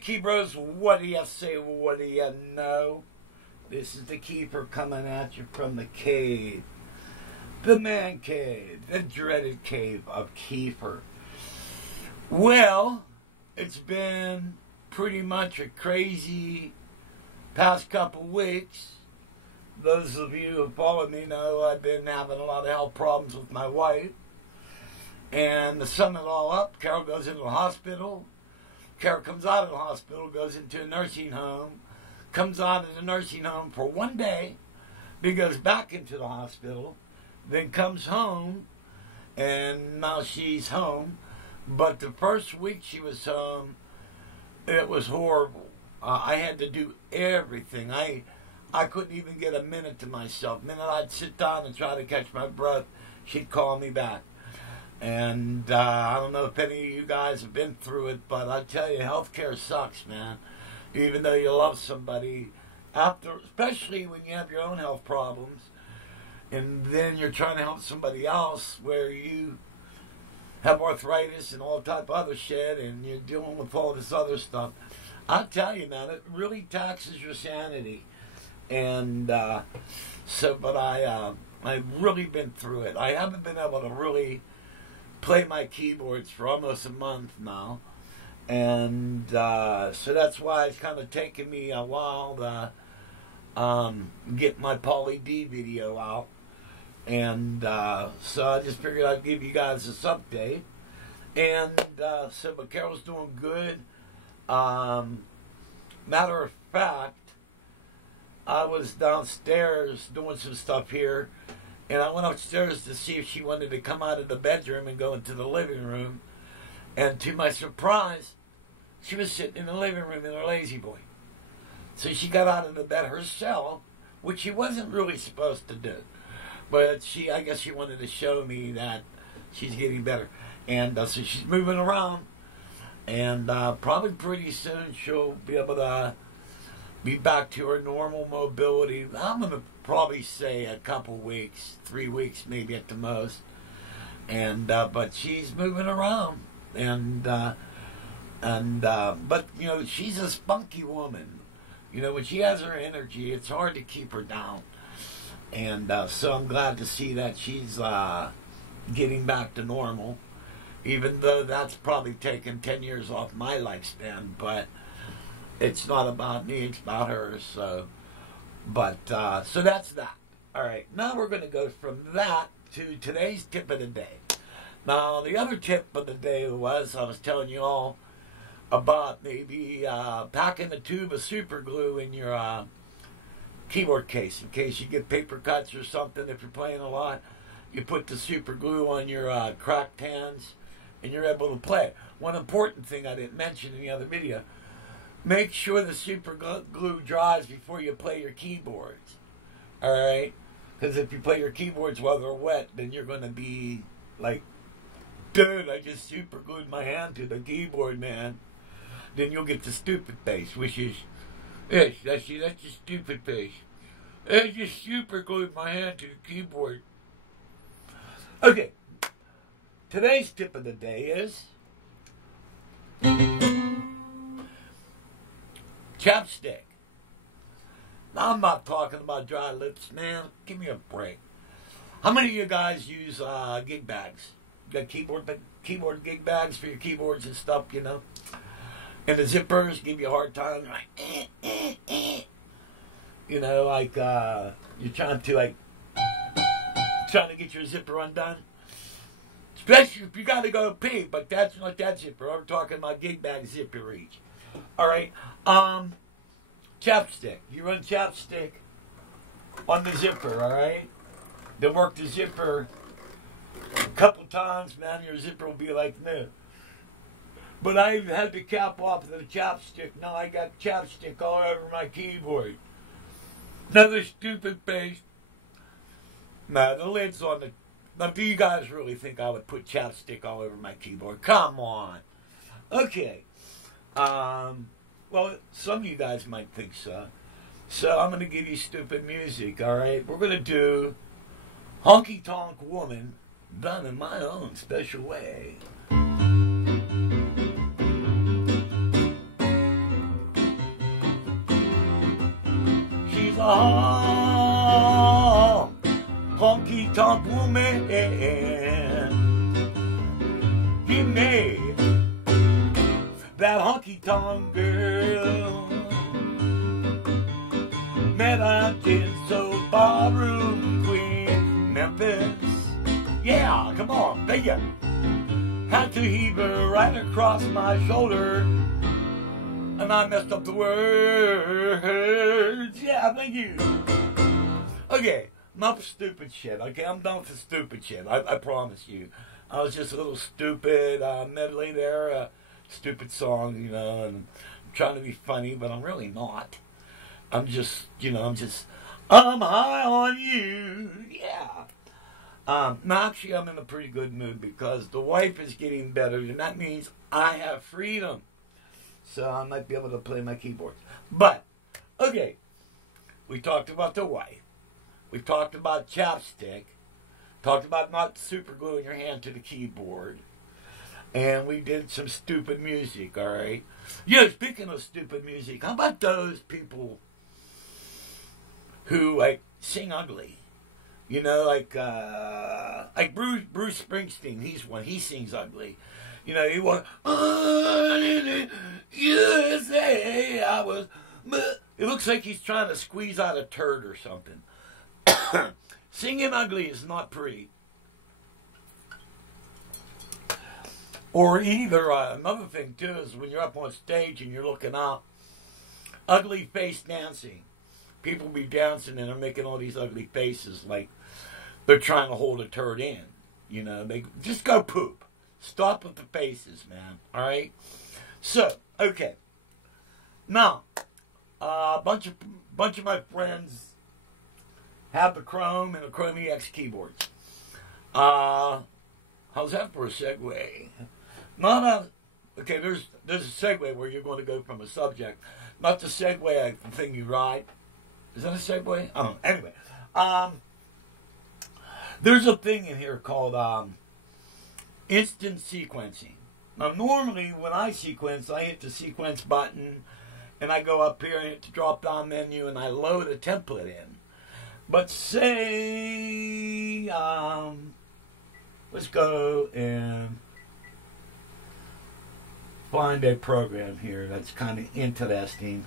Keepers, what do you say, what do you know? This is the Keeper coming at you from the cave. The man cave, the dreaded cave of Keeper. Well, it's been pretty much a crazy past couple weeks. Those of you who follow me know I've been having a lot of health problems with my wife. And to sum it all up, Carol goes into the hospital. Carol comes out of the hospital, goes into a nursing home, comes out of the nursing home for one day, then goes back into the hospital, then comes home, and now she's home. But the first week she was home, it was horrible. I had to do everything. I couldn't even get a minute to myself. The minute I'd sit down and try to catch my breath, she'd call me back. And I don't know if any of you guys have been through it, but I tell you, healthcare sucks, man. Even though you love somebody, especially when you have your own health problems, and then you're trying to help somebody else where you have arthritis and all type of other shit, and you're dealing with all this other stuff. I tell you, man, it really taxes your sanity. And but I've really been through it. I haven't been able to really play my keyboards for almost a month now, and so that's why it's kind of taken me a while to get my Pauly D video out, and so I just figured I'd give you guys this update. And but Carol's doing good. Matter of fact, I was downstairs doing some stuff here, and I went upstairs to see if she wanted to come out of the bedroom and go into the living room. And to my surprise, she was sitting in the living room in her lazy boy. So she got out of the bed herself, which she wasn't really supposed to do. But I guess she wanted to show me that she's getting better. And so she's moving around. And probably pretty soon she'll be able to be back to her normal mobility. I'm going to probably say a couple weeks, 3 weeks maybe at the most. And but she's moving around, and but you know, she's a spunky woman. You know, when she has her energy, it's hard to keep her down. And so I'm glad to see that she's getting back to normal, even though that's probably taken 10 years off my lifespan. But it's not about me, it's about her. So, but so that's that. All right, now we're going to go from that to today's tip of the day. Now, the other tip of the day was, I was telling you all about maybe packing a tube of super glue in your keyboard case in case you get paper cuts or something. If you're playing a lot, you put the super glue on your cracked hands and you're able to play. One important thing I didn't mention in the other video: make sure the super glue dries before you play your keyboards. All right? Because if you play your keyboards while they're wet, then you're going to be like, dude, I just super glued my hand to the keyboard, man. Then you'll get the stupid face, which is, yes, that's your stupid face. I just super glued my hand to the keyboard. Okay. Today's tip of the day is chapstick. Now, I'm not talking about dry lips, man. Give me a break. How many of you guys use gig bags? You got keyboard gig bags for your keyboards and stuff, you know? And the zippers give you a hard time. Like, You know, like you're trying to get your zipper undone. Especially if you got to go pee, but that's not that zipper. I'm talking about gig bag zipper reach. All right. Chapstick. You run chapstick on the zipper, all right? Then work the zipper a couple times, man, your zipper will be like new. But I had the cap off of the chapstick. Now I got chapstick all over my keyboard. Another stupid face. Nah, the lid's on the... Now, do you guys really think I would put chapstick all over my keyboard? Come on. Okay. Well, some of you guys might think so. So I'm going to give you stupid music, all right? We're going to do Honky Tonk Woman, done in my own special way. honky tonk woman. He made that honky tonk girl. Met a so ballroom queen, Memphis. Yeah, come on, thank you. Had to heave her right across my shoulder, and I messed up the words. Yeah, thank you. Okay, enough of stupid shit. Okay, I'm done with the stupid shit. I promise you. I was just a little stupid medley there, stupid song, you know, and I'm trying to be funny, but I'm really not. I'm just, you know, I'm high on you. Yeah. Actually, I'm in a pretty good mood because the wife is getting better, and that means I have freedom. So I might be able to play my keyboard. But, okay, we talked about the wife. We talked about chapstick. Talked about not super gluing your hand to the keyboard. And we did some stupid music, all right? Yeah, speaking of stupid music, how about those people who, like, sing ugly? You know, like Bruce Springsteen, he's one. He sings ugly. You know, he was, USA, I was, it looks like he's trying to squeeze out a turd or something. Singing ugly is not pretty. Or either, another thing too is when you're up on stage and you're looking out, ugly face dancing. People be dancing and they're making all these ugly faces like they're trying to hold a turd in. You know, they just go poop. Stop with the faces, man. All right. So, okay. Now, a bunch of my friends have the Chrome and the Chrome EX keyboards. How's that for a segue? Okay. There's a segue where you're going to go from a subject, not the segue the thing you ride. Is that a segue? Oh, anyway. There's a thing in here called instant sequencing. Now, normally when I sequence, I hit the sequence button, and I go up here and hit the drop-down menu, and I load a template in. But say, let's go and find a program here that's kind of interesting.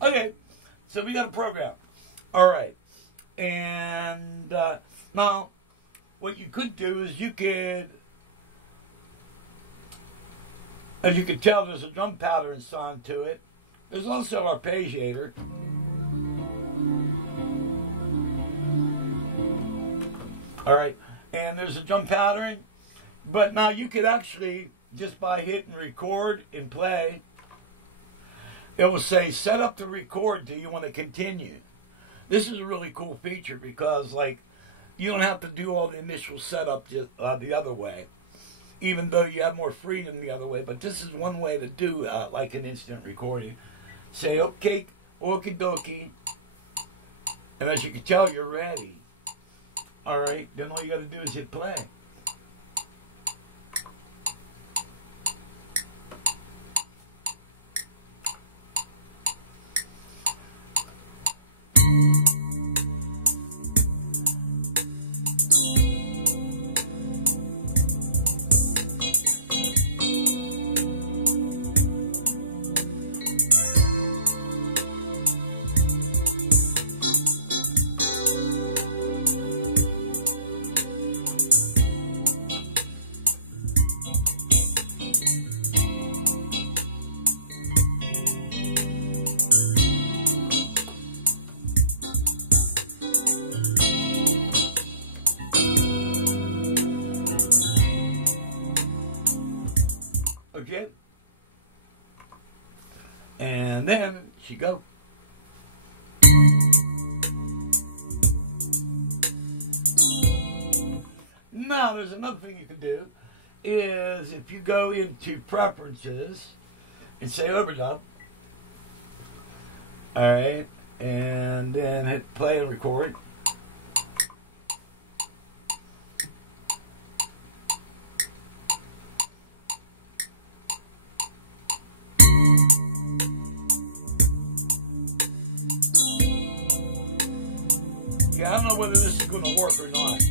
Okay, so we got a program. All right. And now, what you could do is you could, as you can tell, there's a drum pattern sound to it. There's also arpeggiator. All right. And there's a drum pattern. But now you could actually, just by hitting record and play, it will say, set up to record. Do you want to continue? This is a really cool feature because, like, you don't have to do all the initial setup just, the other way, even though you have more freedom the other way. But this is one way to do, like, an instant recording. Say, okay, okie dokie. And as you can tell, you're ready. All right, then all you got to do is hit play. then she go. Now, there's another thing you can do, is if you go into preferences and say overdub, alright, and then hit play and record. Yeah, I don't know whether this is going to work or not.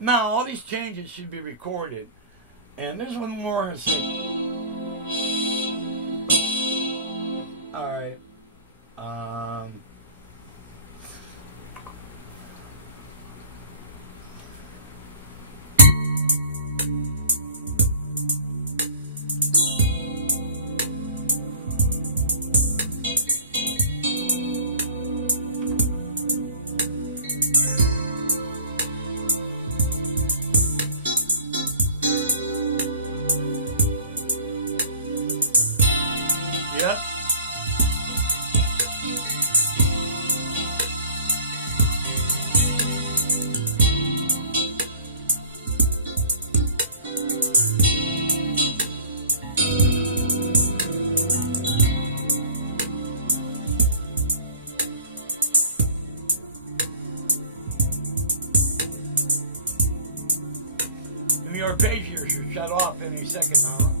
Now, all these changes should be recorded. And there's one more. Alright. Yep. And your page here should shut off any second now.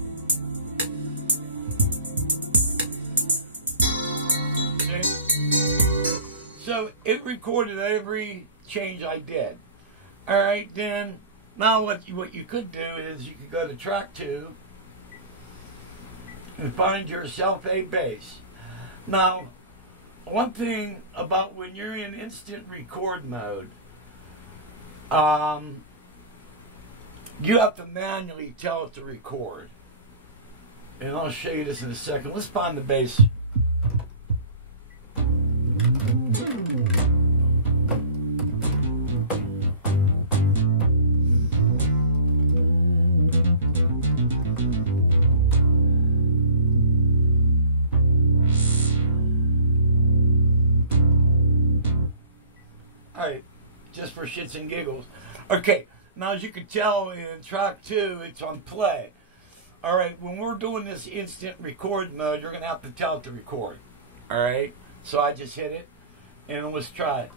So it recorded every change I did. Alright, then now what you could do is you could go to track 2 and find yourself a bass. Now, one thing about when you're in instant record mode, you have to manually tell it to record. And I'll show you this in a second. Let's find the bass. Alright, just for shits and giggles. Okay, now as you can tell in track 2, it's on play. Alright, when we're doing this instant record mode, you're going to have to tell it to record. Alright, so I just hit it, and let's try it.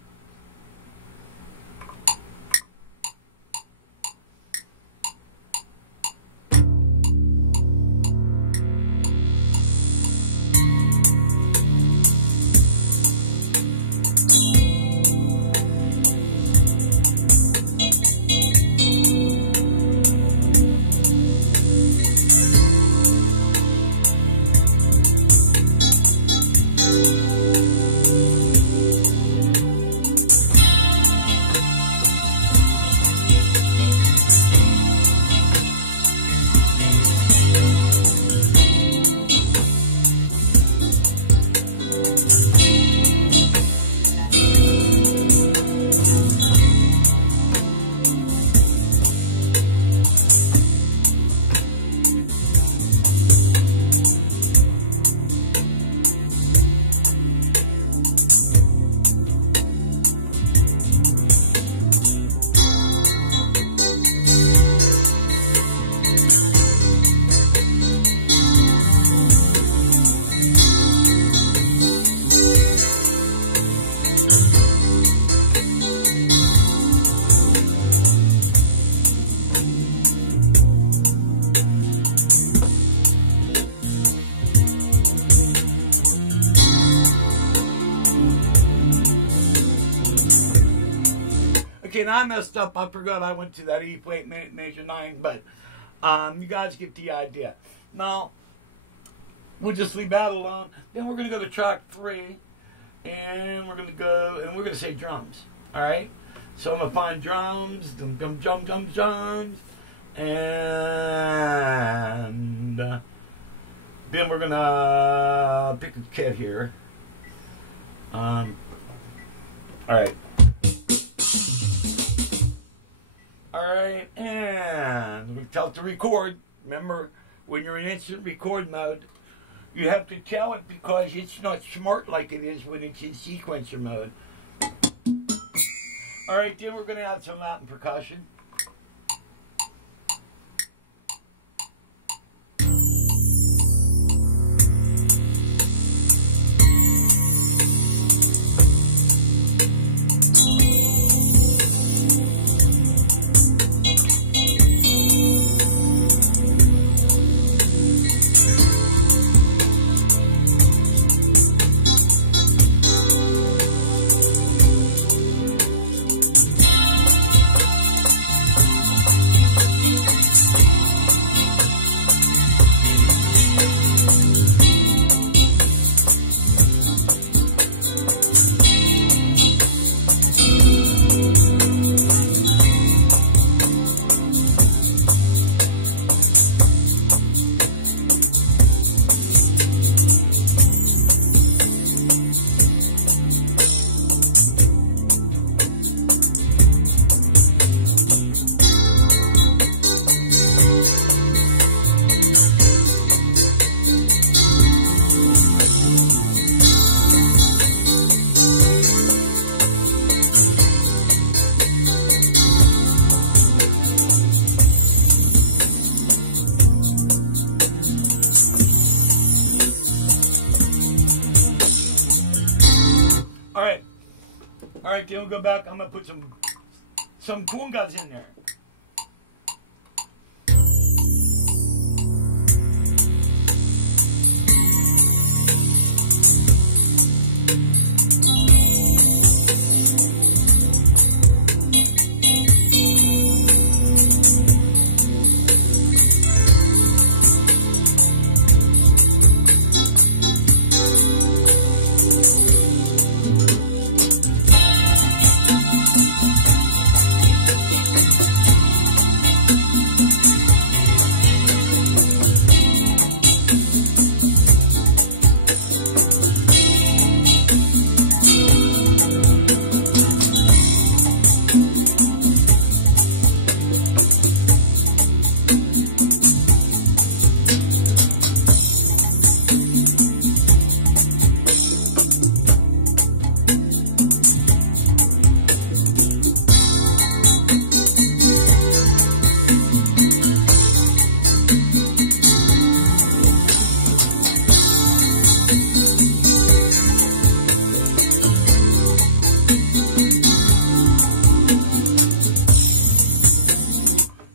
Okay, now I messed up. I forgot I went to that E plate measure 9, but you guys get the idea. Now, we'll just leave that alone. Then we're going to go to track 3, and we're going to say drums. All right? So I'm going to find drums, drums, and then we're going to pick a kit here. All right. Alright, and we tell it to record. Remember, when you're in instant record mode, you have to tell it because it's not smart like it is when it's in sequencer mode. Alright, then we're going to add some Latin percussion. Alright, then we'll go back. I'm going to put some congas in there.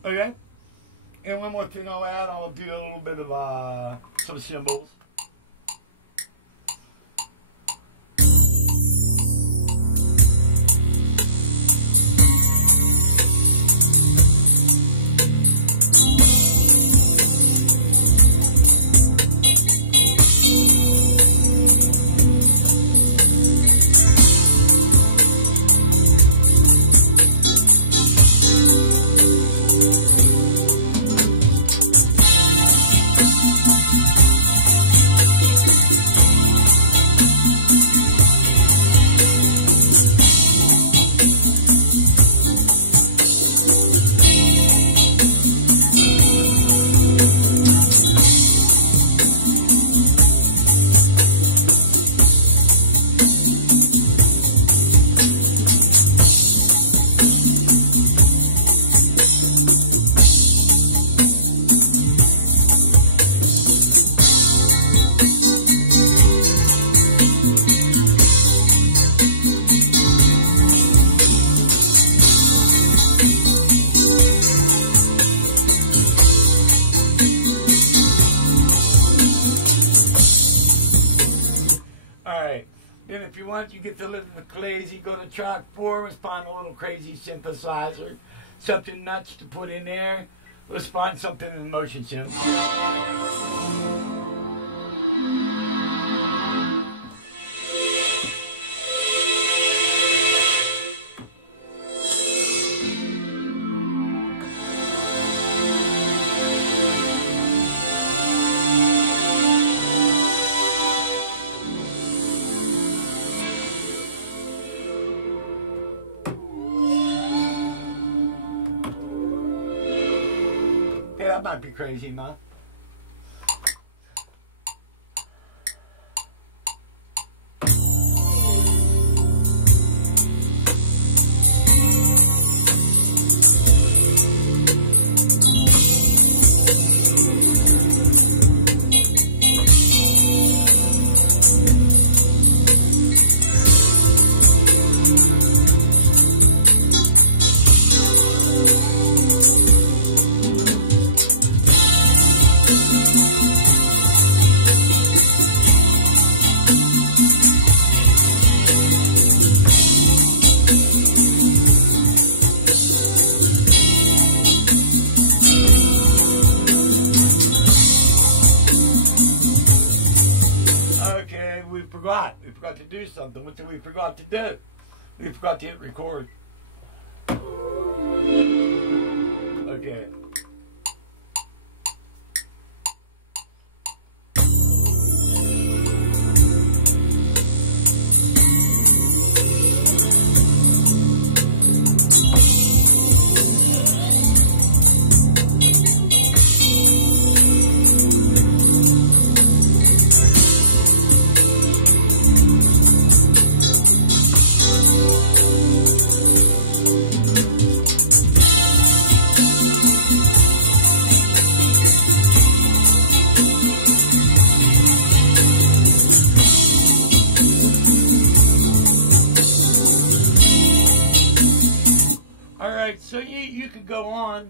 Okay? And one more thing I'll add, I'll do a little bit of some cymbals. you want, you get to listen to Crazy. Go to track 4. Let's find a little crazy synthesizer. Something nuts to put in there. Let's find something in motion synth. Yeah, that might be crazy, man. We forgot to do something. What did we forgot to do? We forgot to hit record. Okay. Alright, so you could go on.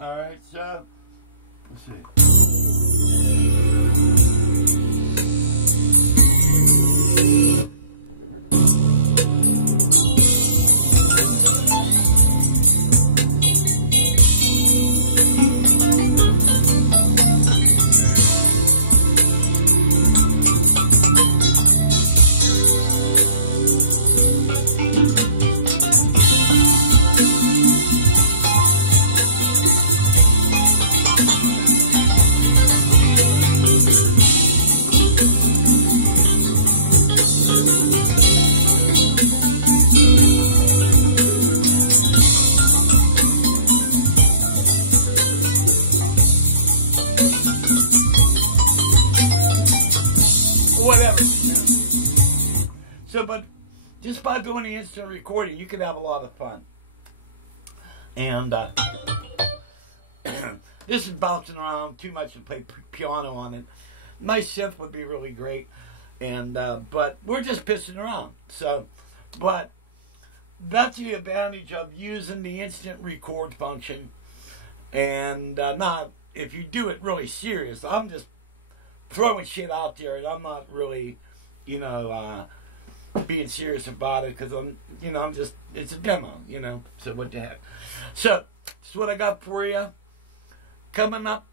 Alright, so let's see. Whatever. So, but just by doing the instant recording, you can have a lot of fun. And this is bouncing around too much to play piano on it. Nice synth would be really great. And but we're just pissing around. So, but that's the advantage of using the instant record function. And not if you do it really serious. I'm just throwing shit out there, and I'm not really, you know, being serious about it because I'm just, it's a demo, you know. So what the heck? So that's what I got for you. Coming up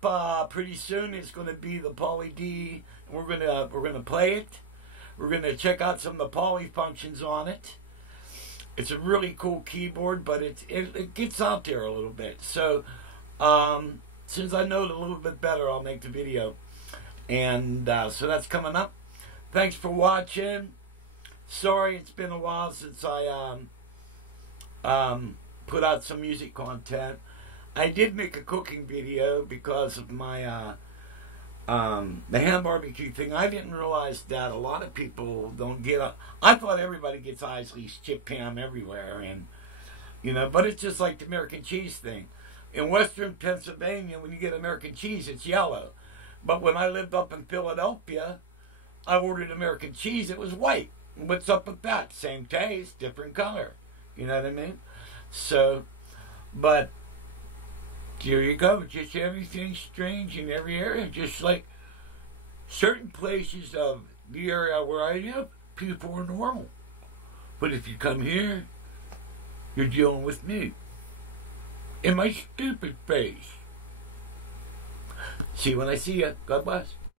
pretty soon is going to be the Poly D. We're gonna play it. We're gonna check out some of the Poly functions on it. It's a really cool keyboard, but it gets out there a little bit. So since I know it a little bit better, I'll make the video. And so that's coming up. Thanks for watching. Sorry it's been a while since I put out some music content. I did make a cooking video because of my The ham barbecue thing, I didn't realize that a lot of people don't get a, I thought everybody gets Isley's chip ham everywhere, and but it's just like the American cheese thing. In Western Pennsylvania, when you get American cheese, it's yellow. But when I lived up in Philadelphia, I ordered American cheese, it was white. What's up with that? Same taste, different color. You know what I mean? So, but here you go. Just everything's strange in every area. Just like certain places of the area where I live, people are normal. But if you come here, you're dealing with me. In my stupid face. See you when I see you. God bless.